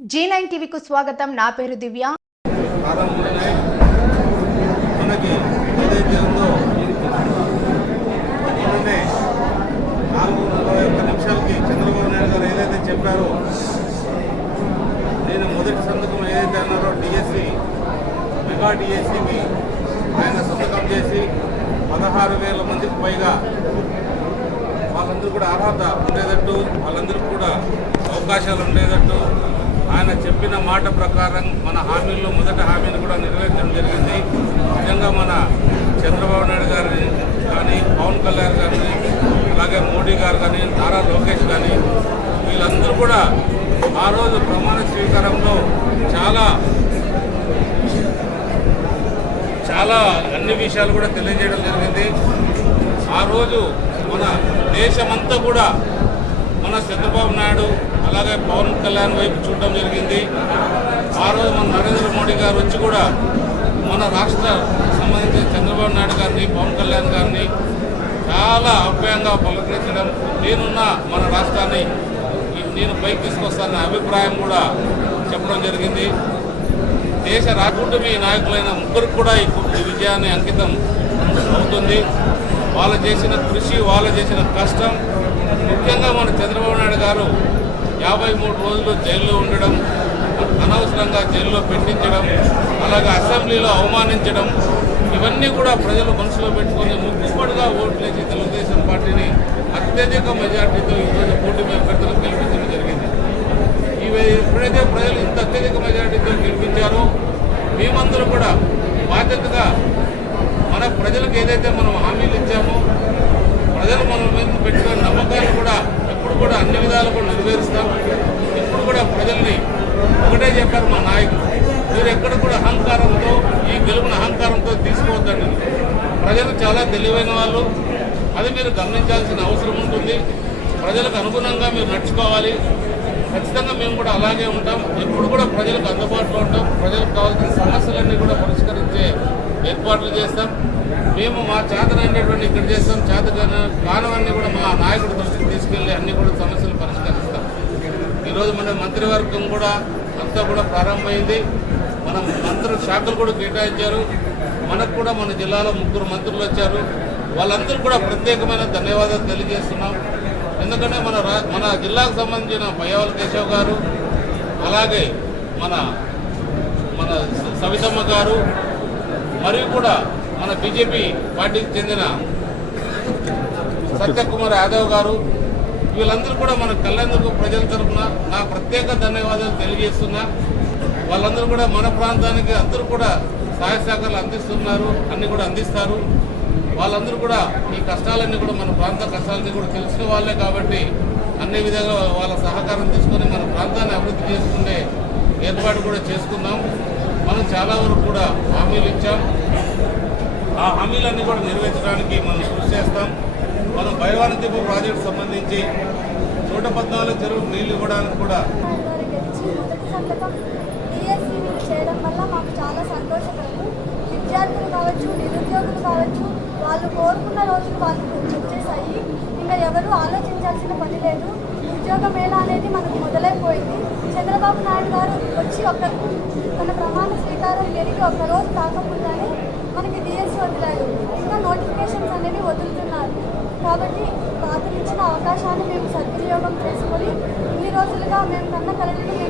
G nine టీవీకు స్వాగతం. నా పేరు దివ్య. ప్రారంభంలోనే మనకి ఏదైతే ఉందో మొన్ననే నాలుగు నలభై ఒక్క నిమిషాలకి చంద్రబాబు నాయుడు గారు ఏదైతే చెప్పారో నేను మొదటి సంతకం ఏదైతే అన్నారో డిఎస్సి మెగా డిఎస్సికి ఆయన సంతకం చేసి పదహారు వేల మందికి పైగా వాళ్ళందరూ కూడా అర్హత ఉండేటట్టు వాళ్ళందరికీ కూడా అవకాశాలు ఉండేటట్టు ఆయన చెప్పిన మాట ప్రకారం మన హామీల్లో మొదటి హామీని కూడా నెరవేర్చడం జరిగింది. నిజంగా మన చంద్రబాబు నాయుడు గారిని కానీ పవన్ కళ్యాణ్ గారిని అలాగే మోడీ గారు కానీ నారా లోకేష్ కానీ వీళ్ళందరూ కూడా ఆ రోజు ప్రమాణ స్వీకారంలో చాలా చాలా అన్ని విషయాలు కూడా తెలియజేయడం జరిగింది. ఆ రోజు మన దేశమంతా కూడా మన చంద్రబాబు నాయుడు అలాగే పవన్ కళ్యాణ్ వైపు చూడడం జరిగింది. ఆ రోజు మన నరేంద్ర మోడీ గారు వచ్చి కూడా మన రాష్ట్ర సంబంధించిన చంద్రబాబు నాయుడు గారిని పవన్ కళ్యాణ్ గారిని చాలా అభ్యంగా పలకరించడం నేనున్న మన రాష్ట్రాన్ని నేను పైకి తీసుకొస్తానన్న అభిప్రాయం కూడా చెప్పడం జరిగింది. దేశ రాజకూటమి నాయకులైన ముగ్గురికి కూడా ఈ ఈ విజయాన్ని అంకితం అవుతుంది. వాళ్ళు చేసిన కృషి వాళ్ళు చేసిన కష్టం ముఖ్యంగా మన చంద్రబాబు నాయుడు గారు యాభై మూడు రోజులు జైల్లో ఉండడం అనవసరంగా జైల్లో పెట్టించడం అలాగే అసెంబ్లీలో అవమానించడం ఇవన్నీ కూడా ప్రజలు మనసులో పెట్టుకొని ముక్కుపడిగా ఓట్లేసి తెలుగుదేశం పార్టీని అత్యధిక మెజార్టీతో ఈరోజు మీద అభ్యర్థులకు గెలిపించడం జరిగింది. ఇవి ఎప్పుడైతే ప్రజలు ఇంత అత్యధిక మెజార్టీతో గెలిపించారో మేమందరూ కూడా బాధ్యతగా మన ప్రజలకు ఏదైతే మనం హామీలు ఇచ్చామో ప్రజలు మన మీద పెట్టుకున్న నమ్మకాలు కూడా ఎప్పుడు కూడా అన్ని విధాలు కూడా నెరవేరు ఇప్పుడు కూడా ప్రజల్ని ఒకటే చెప్పారు మా నాయకులు. మీరు ఎక్కడ కూడా అహంకారంతో ఈ గెలుపుని అహంకారంతో తీసుకోవద్దండి. ప్రజలు చాలా తెలివైన వాళ్ళు. అది మీరు గమనించాల్సిన అవసరం ఉంటుంది. ప్రజలకు అనుగుణంగా మీరు నడుచుకోవాలి. ఖచ్చితంగా మేము కూడా అలాగే ఉంటాం. ఎప్పుడు కూడా ప్రజలకు అందుబాటులో ఉంటాం. ప్రజలకు కావాల్సిన సమస్యలన్నీ కూడా పరిష్కరించే ఏర్పాట్లు చేస్తాం. మేము మా చేతనైనటువంటి ఇక్కడ చేస్తాం. చేత కానవన్నీ కూడా మా నాయకుడి దృష్టికి తీసుకెళ్ళి అన్ని కూడా సమస్యలు పరిష్కరిస్తాం ఈరోజు మన మంత్రివర్గం కూడా అంతా కూడా ప్రారంభమైంది. మన మంత్రులు శాఖలు కూడా కేటాయించారు. మనకు కూడా మన జిల్లాలో ముగ్గురు మంత్రులు వచ్చారు. వాళ్ళందరూ కూడా ప్రత్యేకమైన ధన్యవాదాలు తెలియజేస్తున్నాం. ఎందుకంటే మన రా మన జిల్లాకు సంబంధించిన పయ్యావల కేశవ్ గారు అలాగే మన మన సవితమ్మ గారు మరియు కూడా మన బీజేపీ పార్టీకి చెందిన సత్యకుమార్ యాదవ్ గారు వీళ్ళందరూ కూడా మన కళ్యాణదుర్గ ప్రజల తరఫున నా ప్రత్యేక ధన్యవాదాలు తెలియజేస్తున్నా. వాళ్ళందరూ కూడా మన ప్రాంతానికి అందరూ కూడా సహాయ సహకారాలు అందిస్తున్నారు అన్ని కూడా అందిస్తారు. వాళ్ళందరూ కూడా ఈ కష్టాలన్నీ కూడా మన ప్రాంత కష్టాలన్నీ కూడా తెలిసిన వాళ్ళే కాబట్టి అన్ని విధంగా వాళ్ళ సహకారం తీసుకొని మన ప్రాంతాన్ని అభివృద్ధి చేసుకునే ఏర్పాటు కూడా చేసుకున్నాం. మనం చాలా వరకు కూడా హామీలు ఇచ్చాం. ఆ హామీలన్నీ కూడా నెరవేర్చడానికి మనం కృషి చేస్తాం మనం దీప ప్రాజెక్టు సంబంధించి నూట పద్నాలుగు చెరువులు నీళ్ళు ఇవ్వడానికి కూడా మొదటి సంతకం చేయడం వల్ల మాకు చాలా సంతోషకరం విద్యార్థులు కావచ్చు నిరుద్యోగులు కావచ్చు వాళ్ళు కోరుకున్న రోజులు వాళ్ళకు వచ్చేసాయి ఇంకా ఎవరు ఆలోచించాల్సిన పని లేదు ఉద్యోగ మేళ అనేది మనకు మొదలైపోయింది చంద్రబాబు నాయుడు గారు వచ్చి ఒక తన ప్రమాణ స్వీకారం జరిగి ఒక రోజు కాకముందని మనకి డిఎస్సి వదిలారు ఇంకా నోటిఫికేషన్స్ అనేవి వదులుతున్నారు కాబట్టి అతను ఇచ్చిన అవకాశాన్ని మేము సద్వినియోగం చేసుకొని ఇన్ని రోజులుగా మేము కన్న కళలను మేము